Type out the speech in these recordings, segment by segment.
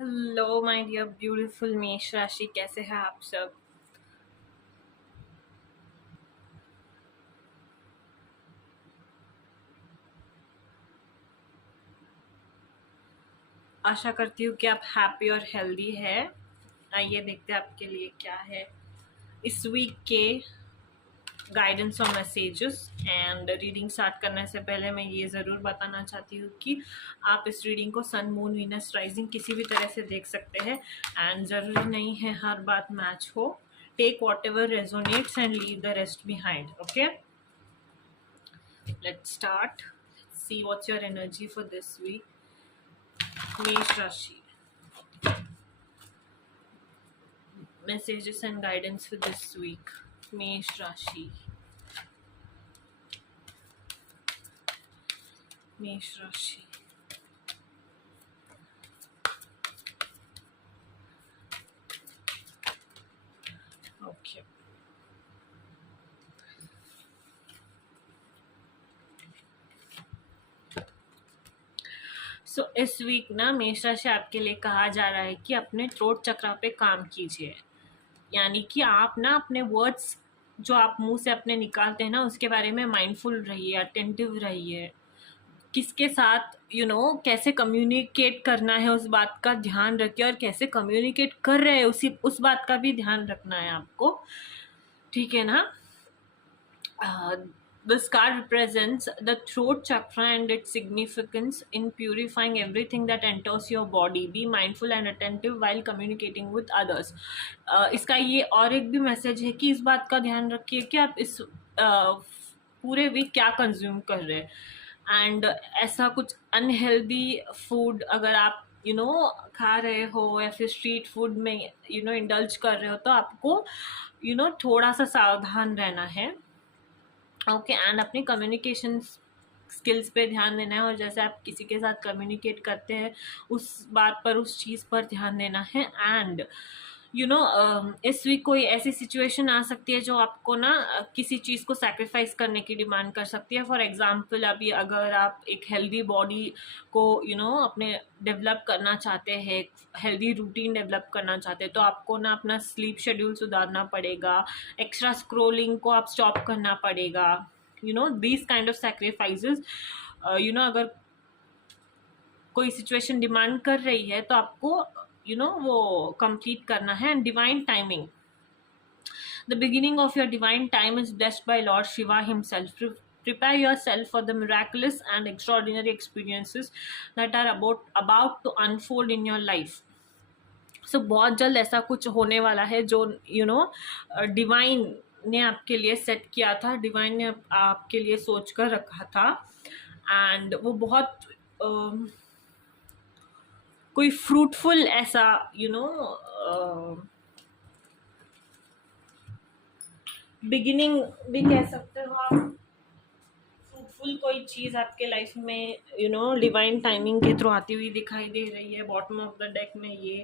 Hello my dear beautiful मेष राशि, कैसे हैं आप सब। आशा करती हूँ कि आप हैप्पी और हेल्दी है। आइए देखते हैं आपके लिए क्या है इस वीक के गाइडेंस और मैसेजेस। एंड रीडिंग स्टार्ट करने से पहले मैं ये ज़रूर बताना चाहती हूँ कि आप इस रीडिंग को सन मून वीनस राइजिंग किसी भी तरह से देख सकते हैं। एंड ज़रूरी नहीं है हर बात मैच हो। Take whatever resonates and leave the rest behind. Okay, let's start. See what's your energy for this week. Mesh Rashi. Messages and guidance for this week. Mesh Rashi. Mesh Rashi. Okay. सो इस week ना मेष राशि आपके लिए कहा जा रहा है कि अपने थ्रोट चक्रा पे काम कीजिए। यानी कि आप ना अपने वर्ड्स जो आप मुंह से अपने निकालते हैं ना, उसके बारे में माइंडफुल रहिए, अटेंटिव रहिए। किसके साथ कैसे कम्युनिकेट करना है उस बात का ध्यान रखिए, और कैसे कम्युनिकेट कर रहे हैं उस बात का भी ध्यान रखना है आपको। ठीक है ना। This card represents the throat chakra and its significance in purifying everything that enters your body. Be mindful and attentive while communicating with others. इसका ये और एक भी मैसेज है कि इस बात का ध्यान रखिए कि आप इस पूरे वीक क्या कंज्यूम कर रहे हैं। एंड ऐसा कुछ अनहेल्दी फूड अगर आप खा रहे हो या फिर स्ट्रीट फूड में इंडल्ज कर रहे हो, तो आपको थोड़ा सा सावधान रहना है। ओके, एंड अपनी कम्युनिकेशन स्किल्स पे ध्यान देना है, और जैसे आप किसी के साथ कम्युनिकेट करते हैं उस बात पर, उस चीज़ पर ध्यान देना है। एंड इस वीक कोई ऐसी सिचुएशन आ सकती है जो आपको ना किसी चीज़ को सैक्रिफाइस करने की डिमांड कर सकती है। फॉर एग्जांपल, अभी अगर आप एक हेल्दी बॉडी को अपने डेवलप करना चाहते हैं, हेल्दी रूटीन डेवलप करना चाहते हैं, तो आपको ना अपना स्लीप शेड्यूल सुधारना पड़ेगा, एक्स्ट्रा स्क्रोलिंग को आप स्टॉप करना पड़ेगा। दीज काइंड ऑफ सैक्रिफाइसेस अगर कोई सिचुएशन डिमांड कर रही है तो आपको वो कंप्लीट करना है। And divine timing, the beginning of your divine time is blessed by lord Shiva himself. Prepare yourself for the miraculous and extraordinary experiences that are about to unfold in your life. So बहुत जल्द ऐसा कुछ होने वाला है जो divine ने आपके लिए सेट किया था, डिवाइन ने आपके लिए सोच कर रखा था। एंड वो बहुत कोई फ्रूटफुल ऐसा बिगिनिंग भी कह सकते हो आप। फ्रूटफुल कोई चीज़ आपके लाइफ में डिवाइन टाइमिंग के थ्रू आती हुई दिखाई दे रही है। बॉटम ऑफ द डेक में ये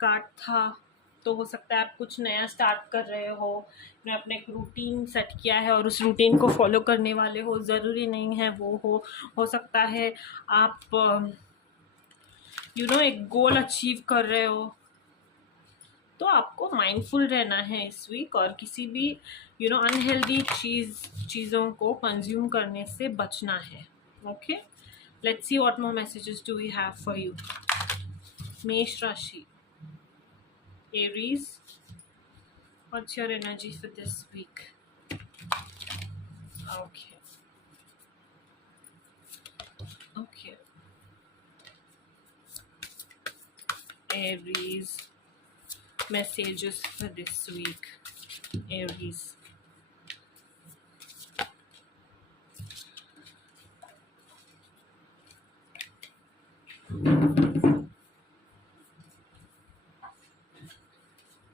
कार्ड था, तो हो सकता है आप कुछ नया स्टार्ट कर रहे हो, आपने एक रूटीन सेट किया है और उस रूटीन को फॉलो करने वाले हो। ज़रूरी नहीं है वो हो सकता है आप एक गोल अचीव कर रहे हो, तो आपको माइंडफुल रहना है इस वीक, और किसी भी अनहेल्दी चीज़ों को कंज्यूम करने से बचना है। Okay, let's see what more messages do we have for you. मेष राशि, Aries, what's your energy for this week. Okay okay, Aries, messages for this week. Aries.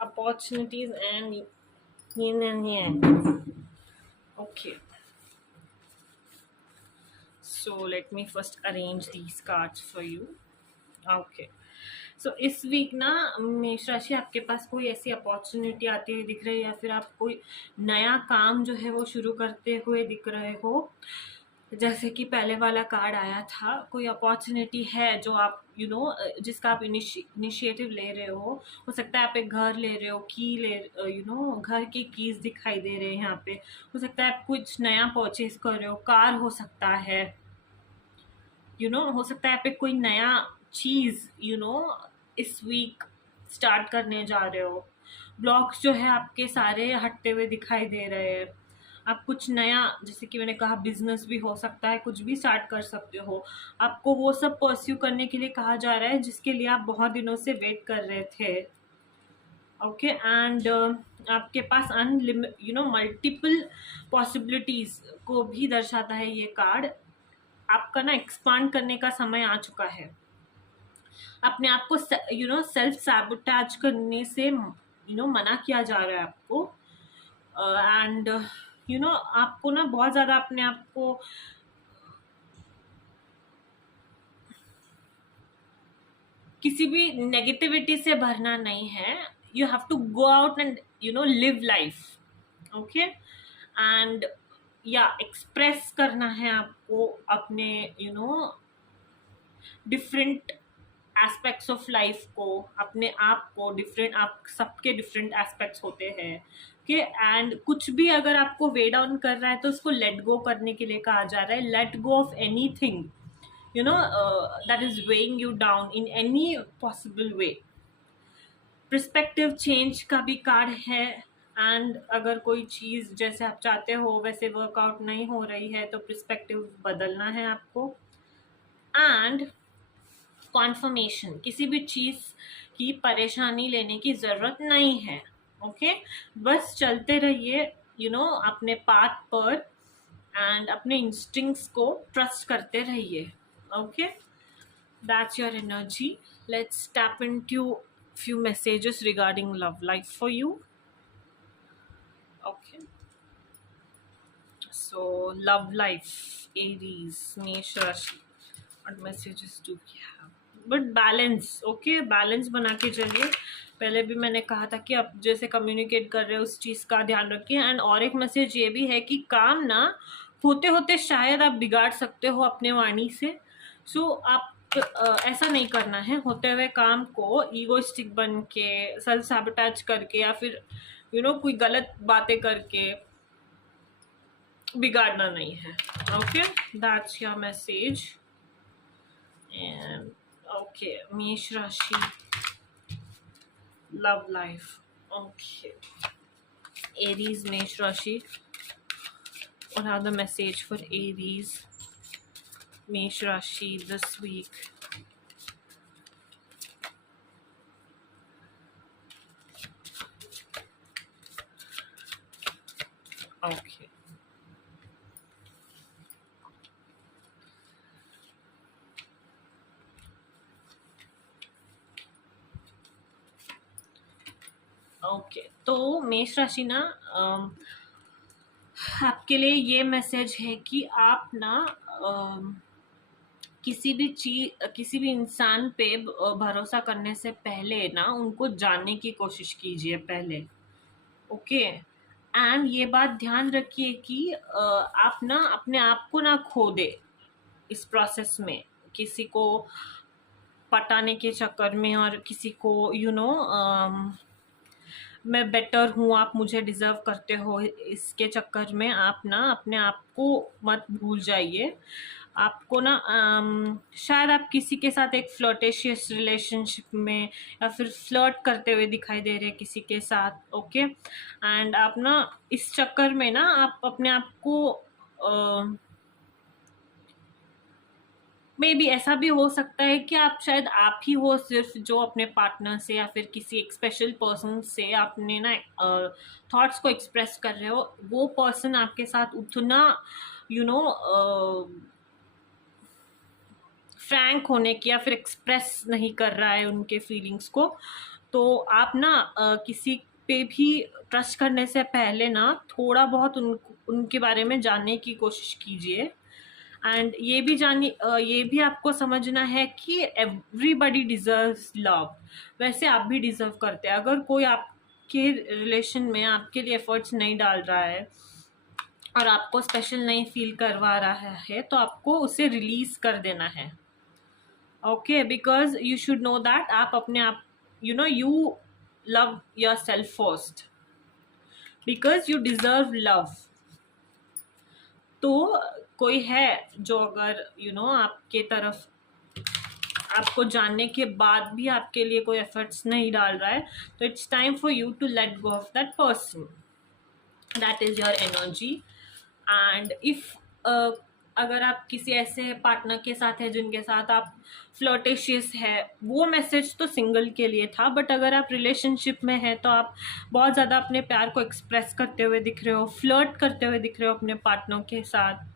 Opportunities and yin and yang. Okay. So let me first arrange these cards for you. Okay. सो इस week ना मेष राशि आपके पास कोई ऐसी opportunity आती हुई दिख रही है, या फिर आप कोई नया काम जो है वो शुरू करते हुए दिख रहे हो। जैसे कि पहले वाला कार्ड आया था, कोई अपॉर्चुनिटी है जो आप जिसका आप इनिशिएटिव ले रहे हो सकता है आप एक घर ले रहे हो, की ले घर की कीज दिखाई दे रहे हैं यहाँ पे, हो सकता है आप कुछ नया परचेज कर रहे हो, कार हो सकता है, हो सकता है आप एक कोई नया चीज इस वीक स्टार्ट करने जा रहे हो। ब्लॉक्स जो है आपके सारे हटते हुए दिखाई दे रहे हैं। आप कुछ नया, जैसे कि मैंने कहा, बिजनेस भी हो सकता है, कुछ भी स्टार्ट कर सकते हो। आपको वो सब परस्यू करने के लिए कहा जा रहा है जिसके लिए आप बहुत दिनों से वेट कर रहे थे। ओके, एंड आपके पास मल्टीपल पॉसिबिलिटीज को भी दर्शाता है ये कार्ड। आपका ना एक्सपांड करने का समय आ चुका है। अपने आप को सेल्फ सैबोटेज करने से मना किया जा रहा है आपको। एंड आपको ना बहुत ज़्यादा अपने आप को किसी भी नेगेटिविटी से भरना नहीं है। You have to go out and live life. Okay, and या एक्सप्रेस करना है आपको अपने डिफरेंट एस्पेक्ट्स ऑफ लाइफ को, अपने आप को डिफरेंट, आप सबके डिफरेंट एस्पेक्ट्स होते हैं कि एंड कुछ भी अगर आपको वे डाउन कर रहा है तो उसको लेट गो करने के लिए कहा जा रहा है। Late go of anything that is weighing you down in any possible way। Perspective change का भी कार्ड है। एंड अगर कोई चीज़ जैसे आप चाहते हो वैसे वर्कआउट नहीं हो रही है तो पर्सपेक्टिव बदलना है आपको। एंड कॉन्फर्मेशन, किसी भी चीज़ की परेशानी लेने की ज़रूरत नहीं है। ओके, बस चलते रहिए अपने पाथ पर एंड अपने इंस्टिंक्ट्स को ट्रस्ट करते रहिए। Okay, that's your energy. Let's tap into few messages regarding love life for you. Okay, so love life, Aries, Mesh Rashi, what messages do we have? But balance, okay, balance बना के चलिए। पहले भी मैंने कहा था कि आप जैसे कम्युनिकेट कर रहे हो उस चीज़ का ध्यान रखिए। एंड और एक मैसेज ये भी है कि काम ना होते होते शायद आप बिगाड़ सकते हो अपने वाणी से। सो आप ऐसा नहीं करना है। होते हुए काम को ईगोइस्टिक बन के, सेल्फ सैबोटेज करके या फिर कोई गलत बातें करके बिगाड़ना नहीं है। Okay, that's your message. And okay, मेष राशि, लव लाइफ। ओके, एरीज, मेष राशि, what are the message for Aries, Mesh Rashi this week? Okay. Okay, तो मेष राशि ना आपके लिए ये मैसेज है कि आप ना किसी भी इंसान पे भरोसा करने से पहले ना उनको जानने की कोशिश कीजिए पहले। ओके, एंड ये बात ध्यान रखिए कि आप ना अपने आप को ना खो दे इस प्रोसेस में, किसी को पटाने के चक्कर में और किसी को मैं बेटर हूँ, आप मुझे डिज़र्व करते हो, इसके चक्कर में आप ना अपने आप को मत भूल जाइए। आपको ना शायद आप किसी के साथ एक फ्लर्टेशियस रिलेशनशिप में या फिर फ्लर्ट करते हुए दिखाई दे रहे हैं किसी के साथ। ओके, एंड आप ना इस चक्कर में ना आप अपने आप को मे बी ऐसा भी हो सकता है कि आप शायद आप ही हो सिर्फ जो अपने पार्टनर से या फिर किसी एक स्पेशल पर्सन से अपने ना थॉट्स को एक्सप्रेस कर रहे हो। वो पर्सन आपके साथ उतना फ्रैंक होने की या फिर एक्सप्रेस नहीं कर रहा है उनके फीलिंग्स को। तो आप ना किसी पे भी ट्रस्ट करने से पहले ना थोड़ा बहुत उनके बारे में जानने की कोशिश कीजिए। एंड ये भी आपको समझना है कि एवरीबडी डिजर्व्स लव। वैसे आप भी डिजर्व करते हैं। अगर कोई आपके रिलेशन में आपके लिए एफर्ट्स नहीं डाल रहा है और आपको स्पेशल नहीं फील करवा रहा है तो आपको उसे रिलीज कर देना है। Okay, because you should know that आप अपने आप, you love your self first, because you deserve love. तो कोई है जो अगर आपके तरफ, आपको जानने के बाद भी आपके लिए कोई एफर्ट्स नहीं डाल रहा है, तो it's time for you to let go of that person, that is your energy. And if अगर आप किसी ऐसे पार्टनर के साथ है जिनके साथ आप फ्लर्टेशियस है, वो मैसेज तो सिंगल के लिए था, बट अगर आप रिलेशनशिप में है तो आप बहुत ज़्यादा अपने प्यार को एक्सप्रेस करते हुए दिख रहे हो, फ्लर्ट करते हुए दिख रहे हो अपने पार्टनर के साथ,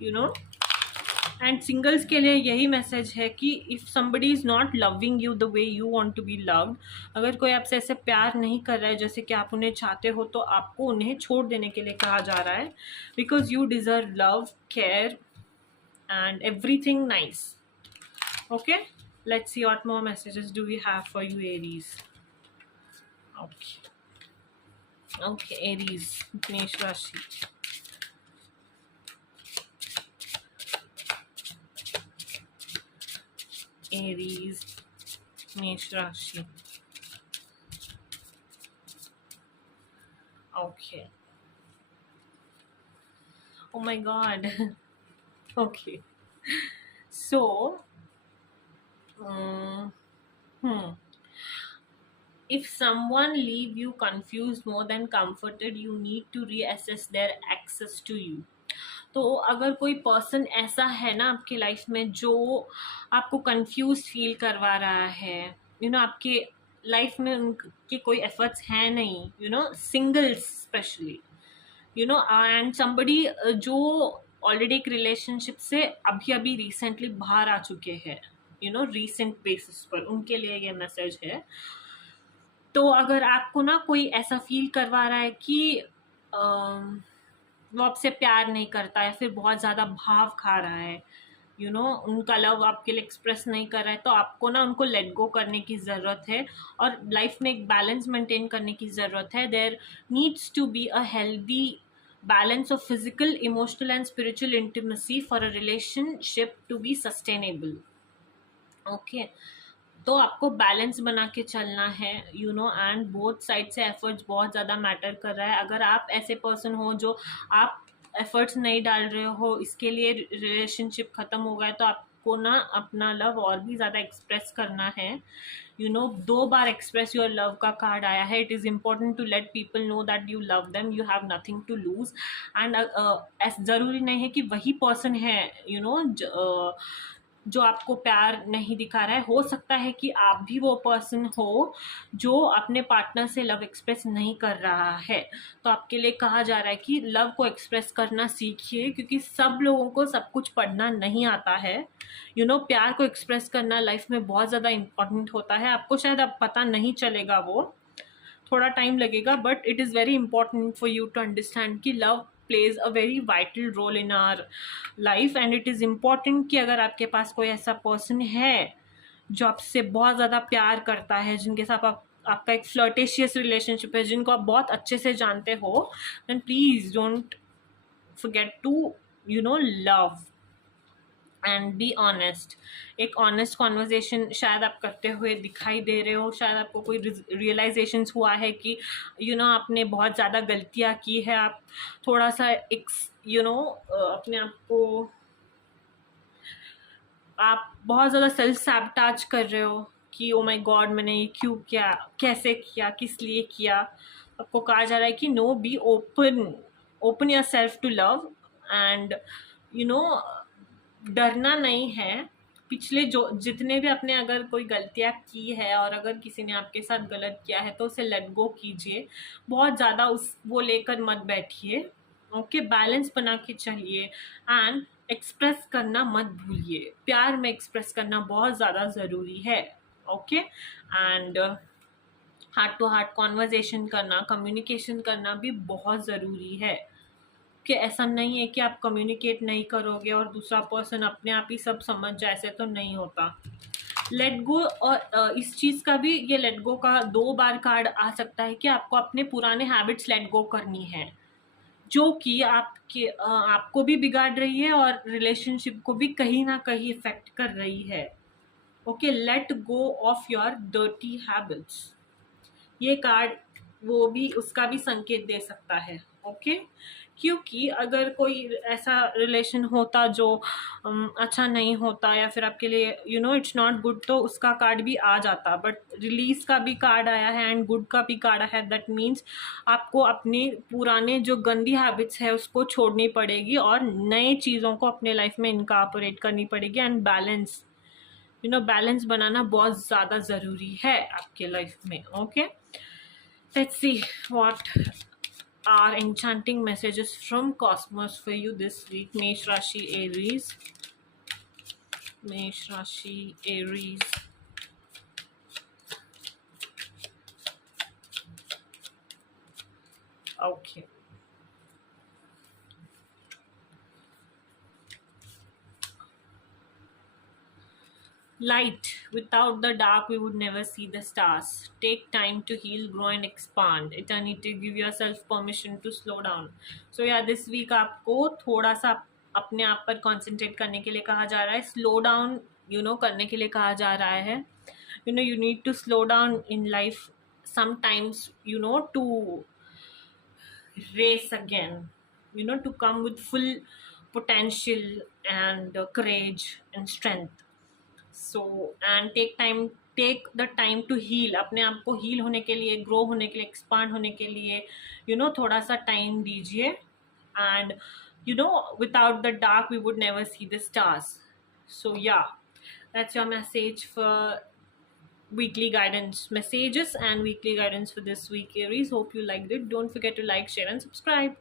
यू नो। एंड सिंगल्स के लिए यही मैसेज है कि if somebody is not loving you the way you want to be loved, अगर कोई आपसे ऐसे प्यार नहीं कर रहा है जैसे कि आप उन्हें चाहते हो, तो आपको उन्हें छोड़ देने के लिए कहा जा रहा है, because you deserve love, care and everything nice. Okay, let's see what more messages do we have for you, Aries. Okay, Aries, Mesh Rashi. Aries, Mesh Rashi. Okay. Oh my God. Okay. So, if someone leave you confused more than comforted, you need to reassess their access to you. तो अगर कोई person ऐसा है ना आपके life में जो आपको कंफ्यूज फील करवा रहा है, आपके लाइफ में उनके कोई एफर्ट्स हैं नहीं, सिंगल्स स्पेशली, एंड समबडी जो ऑलरेडी एक रिलेशनशिप से अभी अभी रिसेंटली बाहर आ चुके हैं, रीसेंट बेसिस पर, उनके लिए ये मैसेज है। तो अगर आपको ना कोई ऐसा फील करवा रहा है कि वो आपसे प्यार नहीं करता या फिर बहुत ज़्यादा भाव खा रहा है, उनका लव आपके लिए एक्सप्रेस नहीं कर रहा है, तो आपको ना उनको लेट गो करने की ज़रूरत है और लाइफ में एक बैलेंस मेंटेन करने की ज़रूरत है। There needs to be a healthy balance of physical, emotional and spiritual intimacy for a relationship to be sustainable. Okay, तो आपको बैलेंस बना के चलना है, एंड बोथ साइड से एफर्ट्स बहुत ज़्यादा मैटर कर रहा है। अगर आप ऐसे पर्सन हो जो आप एफर्ट्स नहीं डाल रहे हो, इसके लिए रिलेशनशिप ख़त्म हो गया, तो आपको ना अपना लव और भी ज़्यादा एक्सप्रेस करना है। 2 बार एक्सप्रेस योर लव का कार्ड आया है। It is important to let people know that you love them, you have nothing to lose. And ज़रूरी नहीं है कि वही पर्सन है जो आपको प्यार नहीं दिखा रहा है। हो सकता है कि आप भी वो पर्सन हो जो अपने पार्टनर से लव एक्सप्रेस नहीं कर रहा है। तो आपके लिए कहा जा रहा है कि लव को एक्सप्रेस करना सीखिए, क्योंकि सब लोगों को सब कुछ पढ़ना नहीं आता है। प्यार को एक्सप्रेस करना लाइफ में बहुत ज़्यादा इम्पॉर्टेंट होता है। आपको शायद अब पता नहीं चलेगा, वो थोड़ा टाइम लगेगा, but it is very important for you to understand कि love plays a very vital role in our life, and it is important कि अगर आपके पास कोई ऐसा पर्सन है जो आपसे बहुत ज़्यादा प्यार करता है, जिनके साथ आपका एक फ्लर्टेशियस रिलेशनशिप है, जिनको आप बहुत अच्छे से जानते हो, then please don't forget to love and be honest. एक ऑनेस्ट कॉन्वर्जेशन शायद आप करते हुए दिखाई दे रहे हो, शायद आपको कोई रियलाइजेशंस हुआ है कि आपने बहुत ज़्यादा गलतियाँ की है, आप थोड़ा सा एक अपने आप को आप बहुत ज़्यादा सेल्फ सैबोटेज कर रहे हो कि ओ माय गॉड मैंने ये क्यों किया, कैसे किया, किस लिए किया। आपको कहा जा रहा है कि no, be open yourself to love and डरना नहीं है। पिछले जो जितने भी आपने अगर कोई गलतियाँ की है और अगर किसी ने आपके साथ गलत किया है तो उसे लेट गो कीजिए, बहुत ज़्यादा वो लेकर मत बैठिए। ओके, बैलेंस बना के चलिए एंड एक्सप्रेस करना मत भूलिए। प्यार में एक्सप्रेस करना बहुत ज़्यादा ज़रूरी है। Okay, and heart to heart conversation करना, कम्युनिकेशन करना भी बहुत ज़रूरी है। कि ऐसा नहीं है कि आप कम्युनिकेट नहीं करोगे और दूसरा पर्सन अपने आप ही सब समझ जाए, ऐसे तो नहीं होता। लेट गो, और इस चीज़ का भी, ये लेट गो का 2 बार कार्ड आ सकता है कि आपको अपने पुराने हैबिट्स लेट गो करनी है, जो कि आपको भी बिगाड़ रही है और रिलेशनशिप को भी कहीं ना कहीं इफेक्ट कर रही है। Okay, late go of your dirty habits. ये कार्ड वो भी, उसका भी संकेत दे सकता है। ओके, क्योंकि अगर कोई ऐसा रिलेशन होता जो अच्छा नहीं होता, या फिर आपके लिए इट्स नॉट गुड, तो उसका कार्ड भी आ जाता। बट रिलीज का भी कार्ड आया है एंड गुड का भी कार्ड है। दैट मीन्स आपको अपने पुराने जो गंदी हैबिट्स है उसको छोड़नी पड़ेगी और नए चीज़ों को अपने लाइफ में इनकॉर्पोरेट करनी पड़ेगी। एंड बैलेंस, बैलेंस बनाना बहुत ज़्यादा ज़रूरी है आपके लाइफ में। Okay, let's see what are enchanting messages from cosmos for you this week. Mesh Rashi Aries. Mesh Rashi Aries. Okay. Light. Without the dark, we would never see the stars. Take time to heal, grow, and expand. Eternity, give yourself permission to slow down. So yeah, this week आपको थोड़ा सा अपने आप पर concentrate करने के लिए कहा जा रहा है. Slow down, करने के लिए कहा जा रहा है. You need to slow down in life sometimes, to race again. To come with full potential and courage and strength. So and take the time to heal. अपने आप को हील होने के लिए, ग्रो होने के लिए, एक्सपांड होने के लिए थोड़ा सा टाइम दीजिए. And without the dark we would never see the stars. So yeah, that's your message for weekly guidance messages and weekly guidance for this week, Aries. Hope you liked it. Don't forget to like, share and subscribe.